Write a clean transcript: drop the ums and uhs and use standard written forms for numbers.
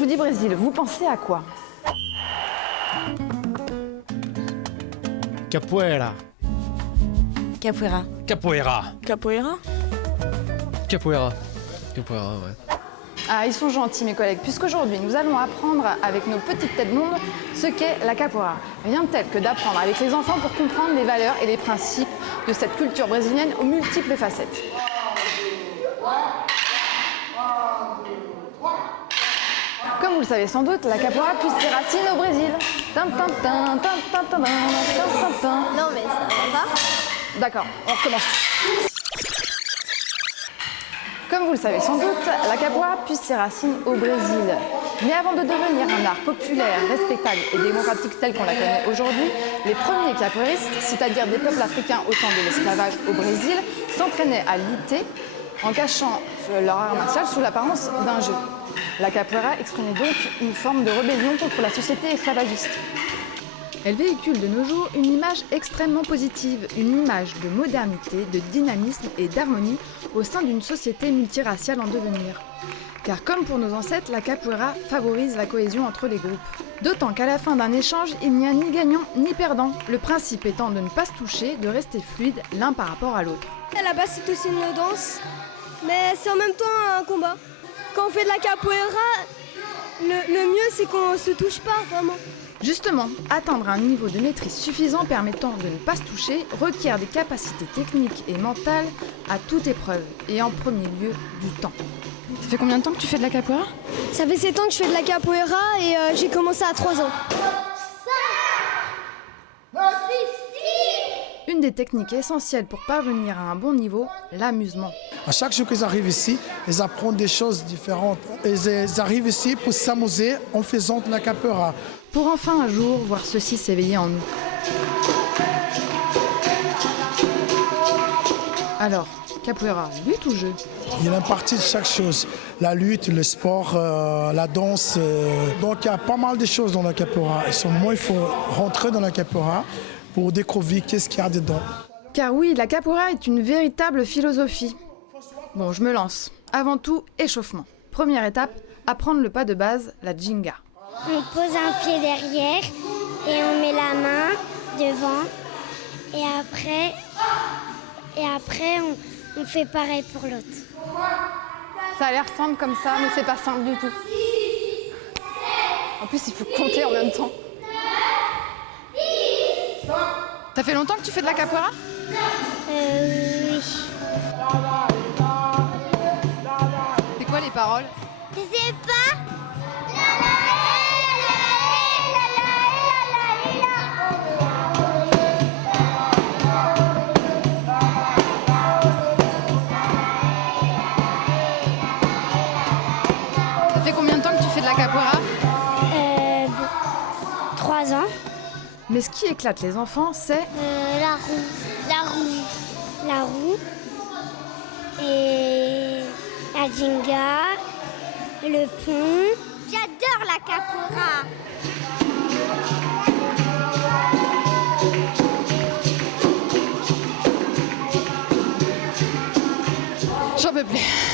vous dis Brésil, vous pensez à quoi? Capoeira. Capoeira. Capoeira. Capoeira. Capoeira. Capoeira, ouais. Ah, ils sont gentils mes collègues, puisqu'aujourd'hui nous allons apprendre avec nos petites têtes blondes ce qu'est la capoeira. Rien de tel que d'apprendre avec les enfants pour comprendre les valeurs et les principes de cette culture brésilienne aux multiples facettes. Comme vous le savez sans doute, la capoeira puise ses racines au Brésil. Tin, tin, tin, tin, tin, tin, tin, tin, tin. Non mais ça va pas. D'accord, on recommence. Comme vous le savez sans doute, la capoeira puise ses racines au Brésil. Mais avant de devenir un art populaire, respectable et démocratique tel qu'on la connaît aujourd'hui, les premiers capoeiristes, c'est-à-dire des peuples africains au temps de l'esclavage au Brésil, s'entraînaient à lutter en cachant leur art martial sous l'apparence d'un jeu. La capoeira exprimait donc une forme de rébellion contre la société esclavagiste. Elle véhicule de nos jours une image extrêmement positive, une image de modernité, de dynamisme et d'harmonie au sein d'une société multiraciale en devenir. Car comme pour nos ancêtres, la capoeira favorise la cohésion entre les groupes. D'autant qu'à la fin d'un échange, il n'y a ni gagnant ni perdant, le principe étant de ne pas se toucher, de rester fluide l'un par rapport à l'autre. À la base, c'est aussi une danse, mais c'est en même temps un combat. Quand on fait de la capoeira, le mieux c'est qu'on ne se touche pas vraiment. Justement, atteindre un niveau de maîtrise suffisant permettant de ne pas se toucher requiert des capacités techniques et mentales à toute épreuve, et en premier lieu du temps. Ça fait combien de temps que tu fais de la capoeira? Ça fait 7 ans que je fais de la capoeira et j'ai commencé à 3 ans. Une des techniques essentielles pour parvenir à un bon niveau, l'amusement. À chaque jour qu'ils arrivent ici, ils apprennent des choses différentes. Ils arrivent ici pour s'amuser en faisant de la capoeira. Pour enfin un jour voir ceci s'éveiller en nous. Alors, capoeira, lutte ou jeu? Il y a une partie de chaque chose. La lutte, le sport, la danse. Donc il y a pas mal de choses dans la capoeira. Et seulement il faut rentrer dans la capoeira pour découvrir qu'est-ce qu'il y a dedans. Car oui, la capoeira est une véritable philosophie. Bon, je me lance. Avant tout, échauffement. Première étape, apprendre le pas de base, la ginga. On pose un pied derrière et on met la main devant. Et après on fait pareil pour l'autre. Ça a l'air simple comme ça, mais c'est pas simple du tout. En plus, il faut compter en même temps. Ça fait longtemps que tu fais de la capoeira? Oui. C'est quoi les paroles? Je sais pas. Ça fait combien de temps que tu fais de la capoeira? 3 ans. Mais ce qui éclate les enfants, c'est La roue. La roue. La roue. Et la ginga. Le pont. J'adore la capoeira. j'en peux plus.